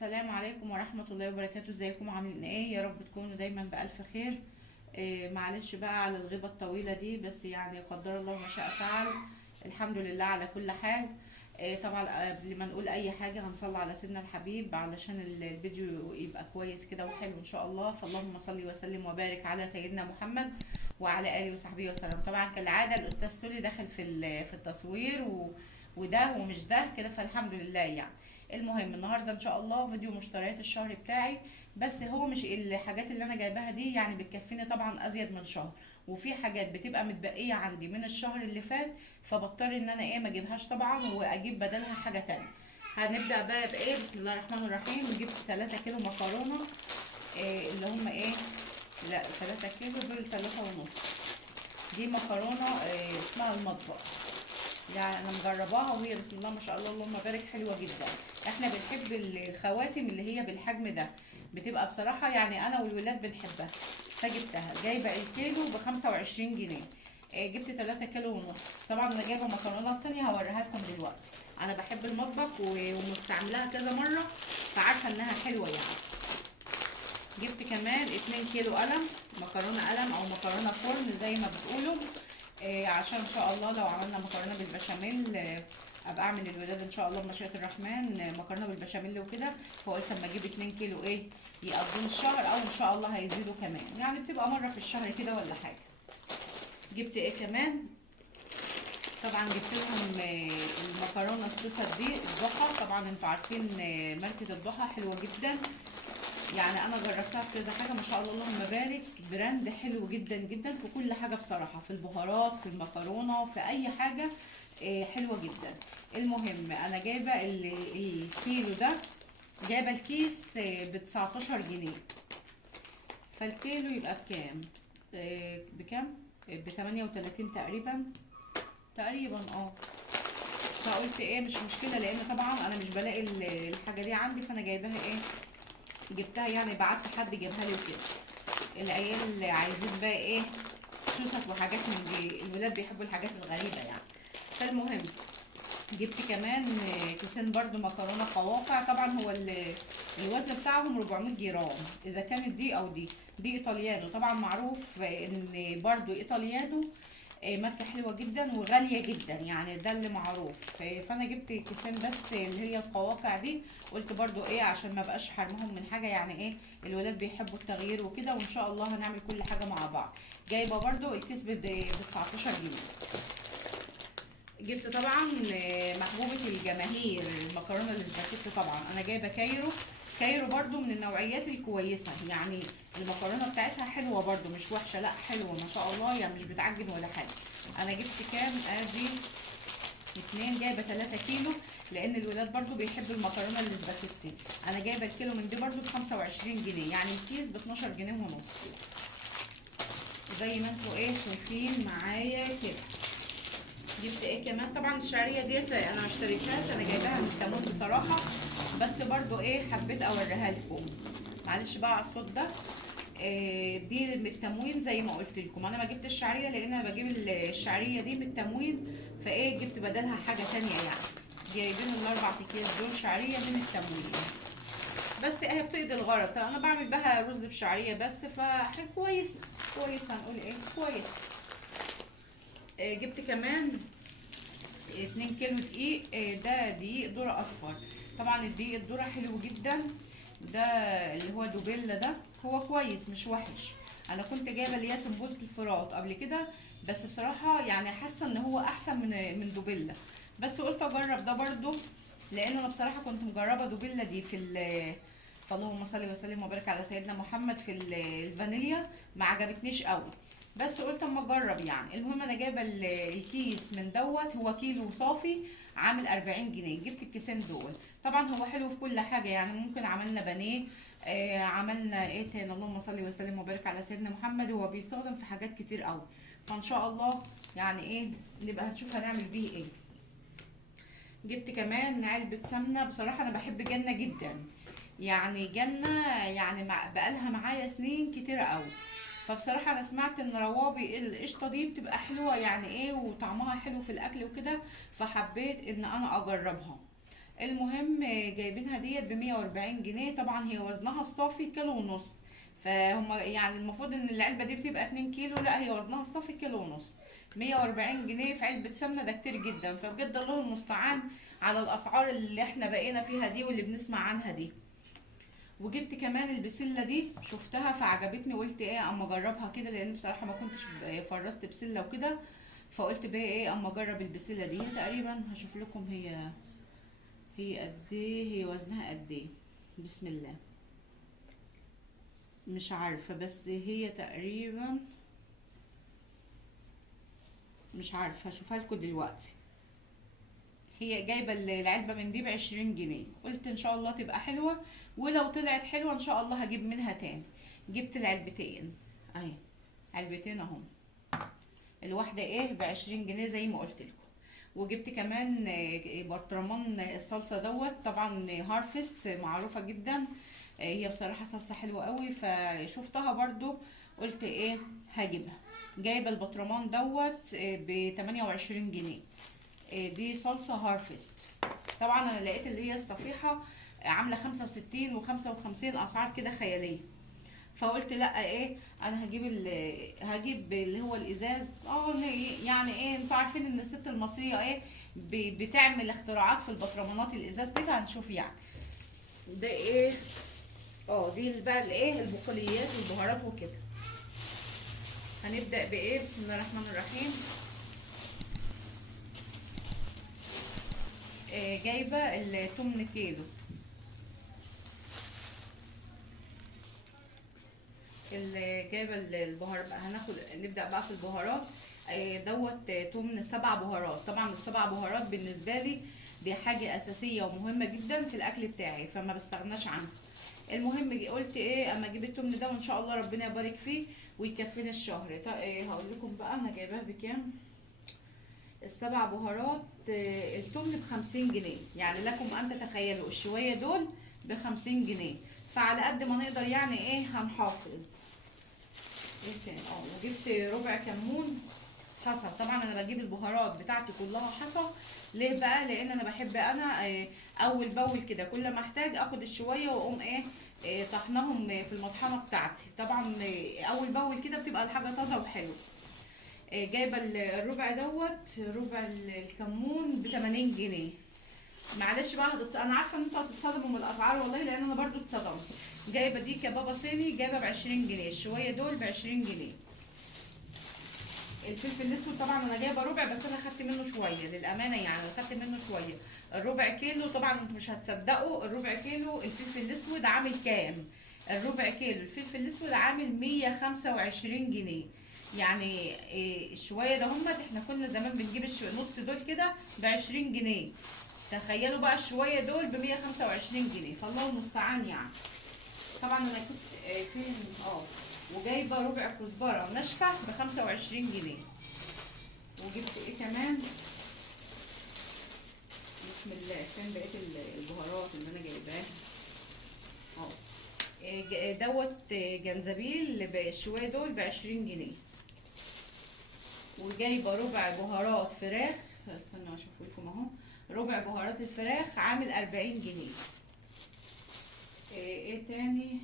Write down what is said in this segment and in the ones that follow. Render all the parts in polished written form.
السلام عليكم ورحمة الله وبركاته. ازيكم عاملين ايه؟ يا رب تكونوا دايما بألف خير. معلش بقى على الغيبة الطويلة دي، بس يعني قدر الله ما شاء فعل. الحمد لله على كل حال. طبعا قبل ما نقول اي حاجة هنصلي على سيدنا الحبيب علشان الفيديو يبقى كويس كده وحلو ان شاء الله. فاللهم صل وسلم وبارك على سيدنا محمد وعلى اله وصحبه وسلم. طبعا كالعادة الاستاذ سوري داخل في التصوير وده ومش ده كده، فالحمد لله يعني. المهم النهارده ان شاء الله فيديو مشتريات الشهر بتاعي، بس هو مش الحاجات اللي انا جايباها دي يعني بتكفيني طبعا ازيد من شهر، وفي حاجات بتبقى متبقيه عندي من الشهر اللي فات، فبضطر ان انا ما اجيبهاش طبعا واجيب بدلها حاجه تانية. هنبدا بقى بايه؟ بسم الله الرحمن الرحيم. جبت 3 كيلو مكرونه، اللي هم ايه، لا 3 كيلو دول 3 ونص. دي مكرونه اسمها المطبخ، يعني انا مجرباها وهي بسم الله ما شاء الله اللهم بارك حلوه جدا. احنا بنحب الخواتم اللي هي بالحجم ده، بتبقى بصراحه يعني انا والولاد بنحبها، فجبتها. جايبه الكيلو ب 25 جنيه. جبت 3 كيلو ونص. طبعا انا جايبه مكرونه تانية هوريها لكم دلوقتي. انا بحب المطبخ ومستعملها كذا مره، فعارفه انها حلوه يعني. جبت كمان 2 كيلو قلم، مكرونه قلم او مكرونه فرن زي ما بتقولوا. عشان ان شاء الله لو عملنا مكرونه بالبشاميل، ابقى اعمل للولاد ان شاء الله بمشيئه الرحمن مكرونه بالبشاميل وكده. فقلت اما اجيب 2 كيلو ايه يقضون الشهر، او ان شاء الله هيزيدوا كمان، يعني بتبقى مره في الشهر كده ولا حاجه. جبت ايه كمان؟ طبعا جبت لهم المكرونه السوسه دي الضحى. طبعا انتوا عارفين ماركه الضحى حلوه جدا، يعني انا جربتها في كذا حاجه ما شاء الله اللهم بارك. براند حلو جدا جدا في كل حاجه بصراحه، في البهارات في المكرونه في اي حاجه، حلوه جدا. المهم انا جايبه الكيلو ده، جايبه الكيس ب 19 جنيه. فالكيلو يبقى بكام؟ بكام؟ ب 38 تقريبا اه. فقلت ايه مش مشكله، لان طبعا انا مش بلاقي الحاجه دي عندي، فانا جايباها ايه، جبتها يعني بعت حد جابها لي وكده. العيال اللي عايزين بقى ايه سوسف وحاجات من دي، الولاد بيحبوا الحاجات الغريبه يعني. فالمهم جبت كمان كيسين برضو مكرونه قواقع. طبعا هو الوزن بتاعهم 400 جرام، اذا كانت دي او دي ايطاليانو. طبعا معروف ان برضو ايطاليانو ماركه حلوه جدا وغاليه جدا، يعني ده اللي معروف. فانا جبت كيسين بس اللي هي القواقع دي، قلت برضو ايه عشان ما بقاش حرمهم من حاجه، يعني ايه الولاد بيحبوا التغيير وكده، وان شاء الله هنعمل كل حاجه مع بعض. جايبه برضو الكيس ب 19 جنيه. جبت طبعا محبوبه الجماهير المكرونه الاسباجيتي. طبعا انا جايبه كايرو برضو من النوعيات الكويسه، يعني المكرونه بتاعتها حلوه برضو مش وحشه، لا حلوه ما شاء الله، يعني مش بتعجن ولا حاجه. انا جبت كام؟ ادي 2. جايبه 3 كيلو لان الولاد برضو بيحبوا المكرونه الاسباجيتي. انا جايبه الكيلو من دي برضو ب 25 جنيه، يعني الكيس ب 12 جنيه ونص زي ما انتوا ايه شايفين معايا كده. جبت ايه كمان؟ طبعا الشعريه ديت انا ما اشتريتهاش، انا جايباها من التموين بصراحه، بس برضو ايه حبيت اوريها لكم. معلش بقى على الصوت ده. دي من التموين زي ما قلت لكم. انا ما جبت الشعريه لان انا بجيب الشعريه دي من التموين، فايه جبت بدلها حاجه تانية يعني. جايبين ال4 اكياس دول شعريه من التموين، بس هي بتقضي الغرض. طب انا بعمل بها رز بشعريه بس، فحاجه كويس هنقول ايه كويس. جبت كمان 2 كيلو دقيق. ده دقيق ذرة اصفر. طبعا الدقيق الذرة حلو جدا، ده اللي هو دوبيلا ده، هو كويس مش وحش. انا كنت جايبه اللي هي سنبله الفرات قبل كده، بس بصراحه يعني حاسه ان هو احسن من دوبيلا، بس قلت اجرب ده برضو، لان انا بصراحه كنت مجربه دوبيلا دي اللهم صل وسلم وبارك على سيدنا محمد في الفانيليا، ما عجبتنيش قوي، بس قلت اما اجرب يعني. المهم انا جايبه الكيس من دوت، هو كيلو صافي عامل 40 جنيه. جبت الكيسين دول. طبعا هو حلو في كل حاجه، يعني ممكن عملنا بانيه، عملنا ايه تاني، اللهم صل وسلم وبارك على سيدنا محمد. هو بيستخدم في حاجات كتير قوي، فان شاء الله يعني ايه نبقى هنشوف هنعمل بيه ايه. جبت كمان علبه سمنه. بصراحه انا بحب جنه جدا، يعني جنه يعني بقالها معايا سنين كتيره قوي. فبصراحة أنا سمعت إن روابي القشطة دي بتبقى حلوة يعني إيه، وطعمها حلو في الأكل وكده، فحبيت إن أنا أجربها. المهم جايبينها ديت ب 140 جنيه. طبعا هي وزنها الصافي كيلو ونص، فهم يعني المفروض ان العلبه دي بتبقى 2 كيلو، لا هي وزنها الصافي كيلو ونص. 140 جنيه في علبه سمنه، ده كتير جدا. فبجد الله المستعان على الاسعار اللي احنا بقينا فيها دي واللي بنسمع عنها دي. وجبت كمان البسله دي، شفتها فعجبتني وقلت ايه اما اجربها كده، لان بصراحه ما كنتش فرست بسله وكده. فقلت بقى ايه اما اجرب البسله دي. تقريبا هشوف لكم هي قد ايه، هي وزنها قد ايه. بسم الله. مش عارفه، بس هي تقريبا مش عارفه، هشوفها لكم دلوقتي. هي جايبه العلبه من دي ب20 جنيه. قلت ان شاء الله تبقى حلوه، ولو طلعت حلوه ان شاء الله هجيب منها تاني. جبت العلبتين اهي، علبتين اهم. الواحده ايه ب20 جنيه زي ما قلت لكم. وجبت كمان برطمان الصلصه دوت، طبعا هارفست معروفه جدا. هي بصراحه صلصه حلوه قوي، فشفتها برضو قلت ايه هجيبها. جايبه البطرمان دوت ب28 جنيه. دي صلصه هارفست. طبعا انا لقيت اللي هي الصفيحه عامله 65 و55 اسعار كده خياليه. فقلت لا ايه انا هجيب اللي هو الازاز. يعني ايه، انتوا عارفين ان الست المصريه ايه بتعمل اختراعات في البطرمانات الازاز دي، فهنشوف يعني. ده ايه، دي بقى الايه البقوليات والبهارات وكده. هنبدا بايه، بسم الله الرحمن الرحيم. جايبه التمن كيلو. جايبه البهار بقى، نبدا بقى في البهارات. دوت تمن 7 بهارات. طبعا ال7 بهارات بالنسبه لي دي حاجه اساسيه ومهمه جدا في الاكل بتاعي، فما بستغناش عنها. المهم قلت ايه اما اجيب التمن ده وان شاء الله ربنا يبارك فيه ويكفينا الشهر. هقول لكم بقى انا جايباها بكام. ال7 بهارات التمن ب50 جنيه. يعني لكم ان تتخيلوا الشويه دول ب50 جنيه. فعلى قد ما نقدر يعني ايه هنحافظ. ايه تاني، وجبت ربع كمون حصى. طبعا انا بجيب البهارات بتاعتي كلها حصى. ليه بقى؟ لان انا بحب انا اول باول كده كل ما احتاج اخد الشويه واقوم طحنهم في المطحنه بتاعتي. طبعا اول باول كده بتبقى الحاجه طازه وحلوه. جايبه الربع دوت، ربع الكمون ب80 جنيه. معلش بقى انا عارفه ان انتوا هتتصدموا من الاسعار والله، لان انا برضو اتصدمت. جايبه دي كبابه صيني، جايبه ب20 جنيه. الشويه دول ب20 جنيه. الفلفل الاسود طبعا انا جايبه ربع، بس انا خدت منه شويه للامانه، يعني خدت منه شويه. الربع كيلو، طبعا انتوا مش هتصدقوا الربع كيلو الفلفل الاسود عامل كام. الربع كيلو الفلفل الاسود عامل 125 جنيه. يعني الشويه ده احنا كنا زمان بنجيب نص دول كده ب20 جنيه. تخيلوا بقى الشويه دول ب125 جنيه، فالله المستعان يعني. طبعا انا كنت فين وجايبه ربع كزبره ناشفه ب25 جنيه. وجبت ايه كمان، بسم الله، فين بقيه البهارات اللي انا جايباها. دوت جنزبيل بالشويه دول ب20 جنيه. وجايبه ربع بهارات فراخ، استنوا اشوف لكم اهو. ربع بهارات الفراخ عامل 40 جنيه. ايه تاني،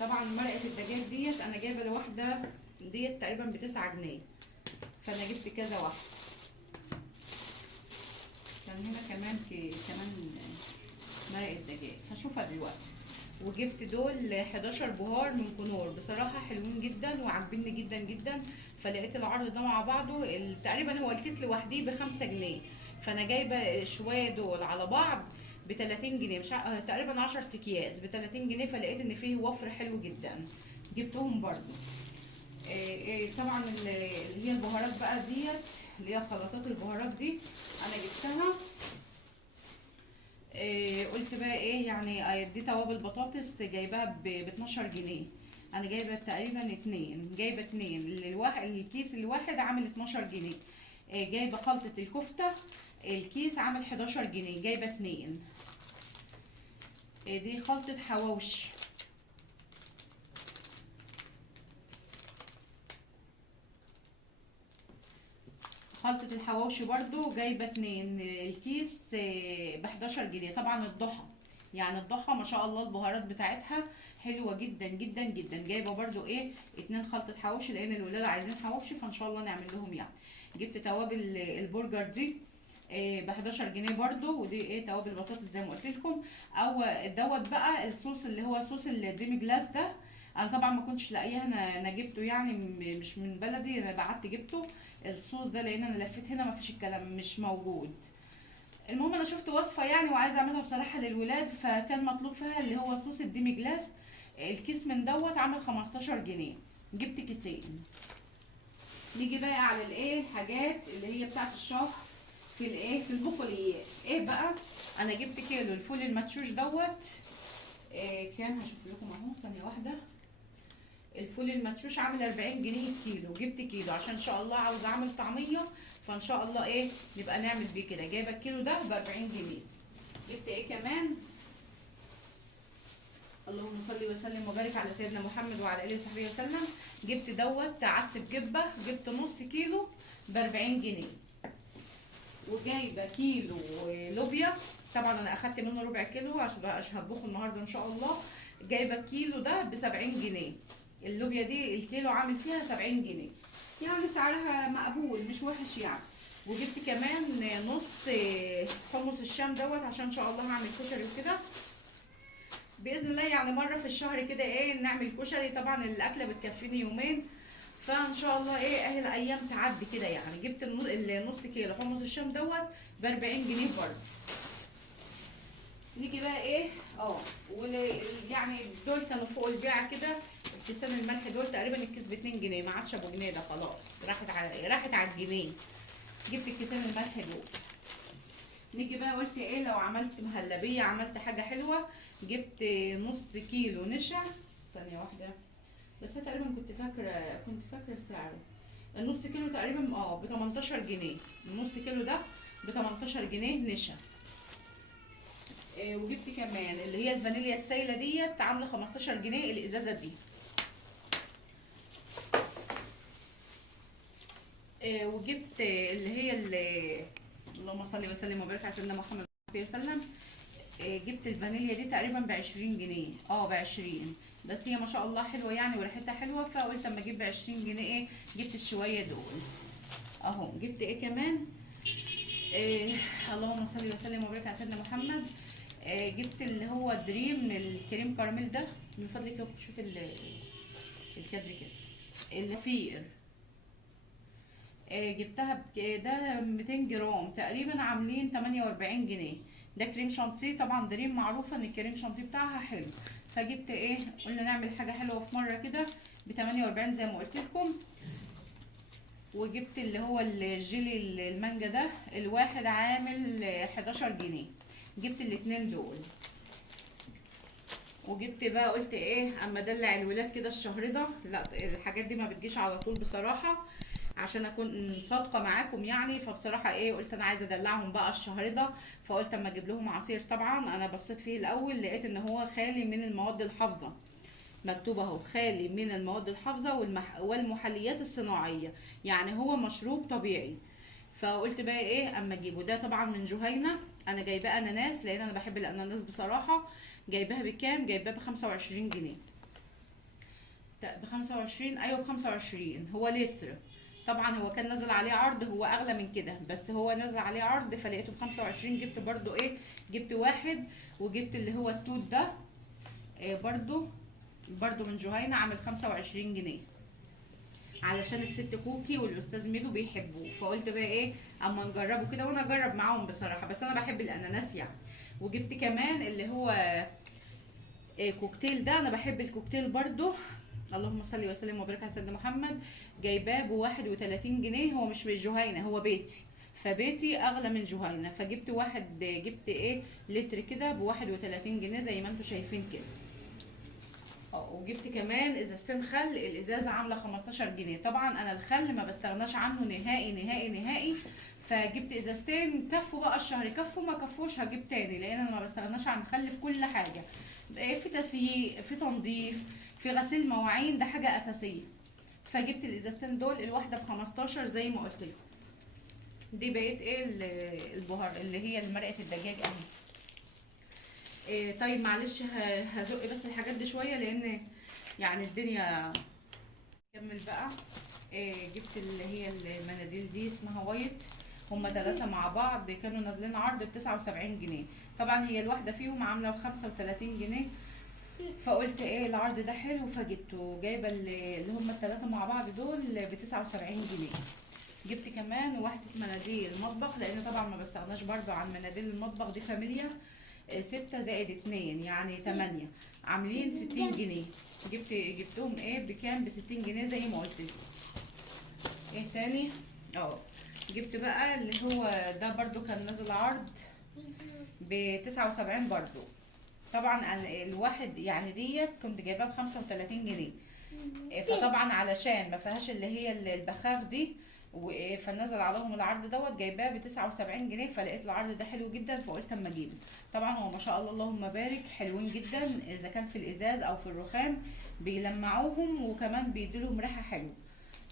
طبعا مرقه الدجاج ديت انا جايبه الواحده ديت تقريبا ب9 جنيه. فانا جبت كذا واحده. كان هنا كمان مرقه دجاج هشوفها دلوقتي. وجبت دول 11 بهار من كنور، بصراحه حلوين جدا وعاجبني جدا جدا. فلقيت العرض ده مع بعضه تقريبا هو الكيس لوحديه ب5 جنيه. فانا جايبه شويه دول على بعض ب30 جنيه، مش تقريبا 10 اكياس ب30 جنيه. فلقيت ان فيه وفر حلو جدا، جبتهم برضو. طبعا اللي هي البهارات بقى ديت، اللي هي خلطات البهارات دي انا جبتها. قلت بقى ايه يعني دي توابل بطاطس جايباها ب12 جنيه. انا جايبه تقريبا جايبه اتنين. الكيس الواحد عامل 12 جنيه. جايبه خلطه الكفته، الكيس عامل 11 جنيه، جايبه 2. دي خلطه حواوشي. خلطة الحواوشي برضو جايبة 2 الكيس ب 11 جنيه. طبعا الضحى، يعني الضحى ما شاء الله البهارات بتاعتها حلوة جدا جدا جدا. جايبة برضو ايه 2 خلطة حواوشي لان الولاد عايزين حواوشي، فان شاء الله نعمل لهم يعني. جبت توابل البرجر دي ب 11 جنيه برضو، ودي ايه توابل بطاطس زي ما قلت لكم. او دوت بقى الصوص اللي هو صوص الديمي جلاس ده، انا طبعا ما كنتش لاقيه، انا جبته يعني مش من بلدي، انا بعت جبته الصوص ده لان انا لفيت هنا ما فيش الكلام مش موجود. المهم انا شفت وصفه يعني وعايزه اعملها بصراحه للولاد، فكان مطلوب فيها اللي هو صوص الديمي جلاس. الكيس من دوت عامل 15 جنيه، جبت كيسين. نيجي بقى على الايه الحاجات اللي هي بتاعت الشهر في الايه في البقوليات. ايه بقى، انا جبت كيلو الفول المدشوش دوت. كام هشوف لكم اهو ثانيه واحده. الفول المدشوش عامل 40 جنيه الكيلو، جبت كيلو عشان ان شاء الله عاوزه اعمل طعميه، فان شاء الله ايه نبقى نعمل بيه كده. جايبه الكيلو ده ب 40 جنيه. جبت ايه كمان، اللهم صل وسلم وبارك على سيدنا محمد وعلى اله وصحبه وسلم. جبت دوت عدس بجبه، جبت نص كيلو ب 40 جنيه. وجايبه كيلو لوبيا، طبعا انا اخدت منه ربع كيلو عشان هطبخه النهارده ان شاء الله. جايبه الكيلو ده ب 70 جنيه. اللوبيا دي الكيلو عامل فيها 70 جنيه، يعني سعرها مقبول مش وحش يعني. وجبت كمان نص حمص الشام دوت عشان ان شاء الله هعمل كشري وكده باذن الله، يعني مره في الشهر كده ايه نعمل كشري. طبعا الاكله بتكفيني يومين، فان شاء الله ايه اهل الايام تعدي كده يعني. جبت النص كيلو حمص الشام دوت ب 40 جنيه برضه. نيجي بقى ايه يعني دول كانوا فوق البيعه كده. كيسان الملح دول تقريبا الكيس ب 2 جنيه، ما عادش ابو جنيه ده خلاص، راحت على الجنيه. جبت كيسان الملح دول. نيجي بقى قلت ايه لو عملت مهلبيه عملت حاجه حلوه. جبت نص كيلو نشا، ثانيه واحده بس تقريبا كنت فاكره سعره. النص كيلو تقريبا ب 18 جنيه. النص كيلو ده ب 18 جنيه نشا. وجبت كمان اللي هي الفانيليا السايله ديت عامله 15 جنيه الازازه دي. وجبت اللي هي اللهم صل وسلم وبارك على سيدنا محمد صلى الله عليه وسلم. جبت الفانيليا دي تقريبا ب 20 جنيه، ب 20 بس هي ما شاء الله حلوه يعني وريحتها حلوه، فقلت اما اجيب ب 20 جنيه ايه جبت الشويه دول اهو. جبت ايه كمان، اللهم صل وسلم وبارك على سيدنا محمد. جبت اللي هو دريم الكريم كراميل ده، من فضلك يا شوف الكادر كده الفير. جبتها ده 200 جرام تقريبا عاملين 48 جنيه. ده كريم شانتيه، طبعا دريم معروفه ان الكريم شانتيه بتاعها حلو، فجبت ايه قلنا نعمل حاجه حلوه في مره كده ب 48 زي ما قلت لكم. وجبت اللي هو الجيلي المانجا ده الواحد عامل 11 جنيه، جبت الاتنين دول. وجبت بقى قلت ايه اما ادلع الولاد كده الشهر ده، لا الحاجات دي ما بتجيش على طول بصراحه عشان اكون صادقه معاكم يعني. فبصراحه ايه قلت انا عايزه ادلعهم بقى الشهر ده، فقلت اما اجيب لهم عصير. طبعا انا بصيت فيه الاول لقيت ان هو خالي من المواد الحافظه، مكتوب اهو خالي من المواد الحافظه والمحليات الصناعيه، يعني هو مشروب طبيعي. فقلت بقى ايه اما اجيبه. ده طبعا من جهينه، انا جايباه اناناس لان انا بحب الاناناس بصراحه. جايباها بكام، جايباه ب 25 جنيه. ب 25 ايوه ب 25 هو لتر. طبعا هو كان نازل عليه عرض، هو اغلى من كده بس هو نازل عليه عرض فلقيته ب 25. جبت برضو ايه جبت واحد. وجبت اللي هو التوت ده برضو من جهينة عامل 25 جنيه علشان الست كوكي والاستاذ ميدو بيحبوه، فقلت بقى ايه اما نجربه كده وانا اجرب معاهم بصراحه، بس انا بحب الاناناس يعني. وجبت كمان اللي هو كوكتيل ده، انا بحب الكوكتيل برضو، اللهم صل وسلم وبارك على سيدنا محمد. جايباه ب 31 جنيه، هو مش من جهينة هو بيتي، فبيتي اغلى من جهينة، فجبت واحد جبت ايه لتر كده ب 31 جنيه زي ما انتم شايفين كده. وجبت كمان ازازتين خل، الازازه عامله 15 جنيه. طبعا انا الخل ما بستغناش عنه نهائي نهائي نهائي، فجبت ازازتين كفوا بقى الشهر، كفوا ما كفوش هجيب تاني لان انا ما بستغناش عن الخل في كل حاجه، في تسييق في تنظيف في غسيل مواعين، ده حاجه اساسيه. فجبت الازازتين دول الواحده ب 15 زي ما قلت لكم. دي بقيت ايه البهار اللي هي مرقه الدجاج اهي. طيب معلش هزق بس الحاجات دي شويه لان يعني الدنيا. كمل بقى. جبت اللي هي المناديل دي اسمها وايت. هما 3 مع بعض كانوا نازلين عرض ب79 جنيه. طبعا هي الواحده فيهم عامله ب35 جنيه. فقلت ايه العرض ده حلو فجبته. جايبه اللي هما ال3 مع بعض دول ب79 جنيه. جبت كمان واحده مناديل مطبخ لان طبعا ما بستغناش برضو عن مناديل المطبخ دي فاميليا. 6 زائد 2 يعني 8 عاملين 60 جنيه. جبتهم ايه بكام؟ ب60 جنيه زي ما قلت لكم. ايه تاني؟ اه جبت بقى اللي هو ده برضو كان نازل عرض ب79 برضو. طبعا أنا الواحد يعني ديت كنت جايباها ب35 جنيه. فطبعا علشان ما فيهاش اللي هي البخاخ دي فنزل عليهم العرض دوت جايباه ب79 جنيه. فلقيت العرض ده حلو جدا فقلت اما اجيبه. طبعا هو ما شاء الله اللهم بارك حلوين جدا اذا كان في الازاز او في الرخام بيلمعوهم وكمان بيديلهم ريحه حلوه.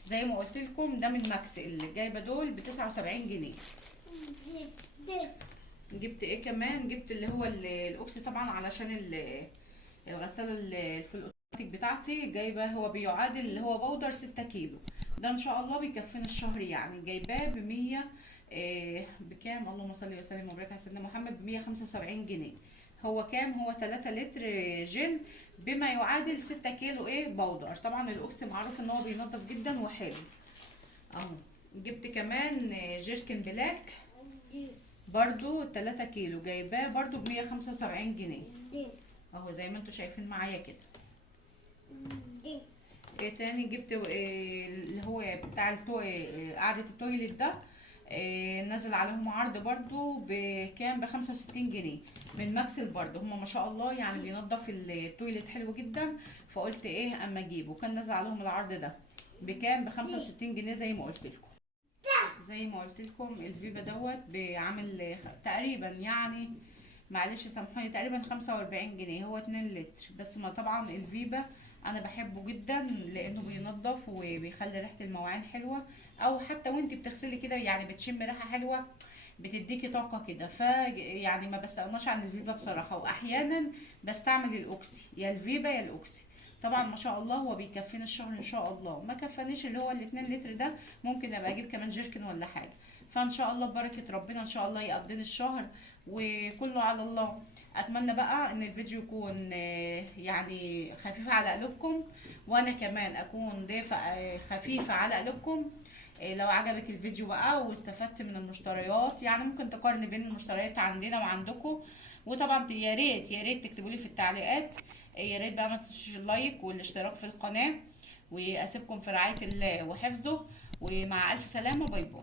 زي ما قلت لكم ده من ماكس اللي جايبه دول ب79 جنيه. جبت ايه كمان؟ جبت اللي هو الاوكسي طبعا علشان الغساله في الاوتوماتيك بتاعتي. جايبه هو بيعادل اللي هو بودر 6 كيلو. ده ان شاء الله بيكفينا الشهر يعني. جايباه ب100 بكام؟ اللهم صل وسلم وبارك على سيدنا محمد. ب175 جنيه. هو كام؟ هو 3 لتر جل بما يعادل 6 كيلو ايه بودر. طبعا الاوكسي معروف ان هو بينضف جدا وحلو اهو. جبت كمان جيركن بلاك برضو 3 كيلو. جايباه برضو ب175 جنيه اهو زي ما انتوا شايفين معايا كده. ايه تاني؟ جبت اللي هو بتاع قعدة التويليت ده. نزل عليهم عرض برضو بكام؟ ب65 جنيه من ماكسل برضو. هما ما شاء الله يعني بينضف التويليت حلو جدا. فقلت ايه اما اجيبه. كان نزل عليهم العرض ده بكام؟ ب65 جنيه زي ما قلت لكم. زي ما قلت لكم الفيبا دوت بعمل تقريبا يعني معلش سامحوني تقريبا 45 جنيه. هو 2 لتر بس. ما طبعا الفيبا انا بحبه جدا لانه بينظف وبيخلي ريحه المواعين حلوه. او حتى وانت بتغسلي كده يعني بتشم ريحه حلوه بتديكي طاقه كده. يعني ما بستغناش عن الفيبا بصراحه. واحيانا بستعمل الاوكسي يا الفيبا يا الاوكسي. طبعا ما شاء الله هو بيكفينا الشهر ان شاء الله. ما كفانيش اللي هو ال2 لتر ده ممكن ابقى اجيب كمان جيركن ولا حاجه. فان شاء الله ببركه ربنا ان شاء الله يقضيني الشهر وكله على الله. اتمنى بقى ان الفيديو يكون يعني خفيف على قلوبكم وانا كمان اكون ضيفه خفيفه على قلوبكم. لو عجبك الفيديو بقى واستفدت من المشتريات يعني ممكن تقارن بين المشتريات عندنا وعندكم. وطبعا يا ريت يا ريت تكتبوا لي في التعليقات. يا ريت بقى ما تنسوش اللايك والاشتراك في القناه. واسيبكم في رعايه الله وحفظه ومع الف سلامه. باي باي.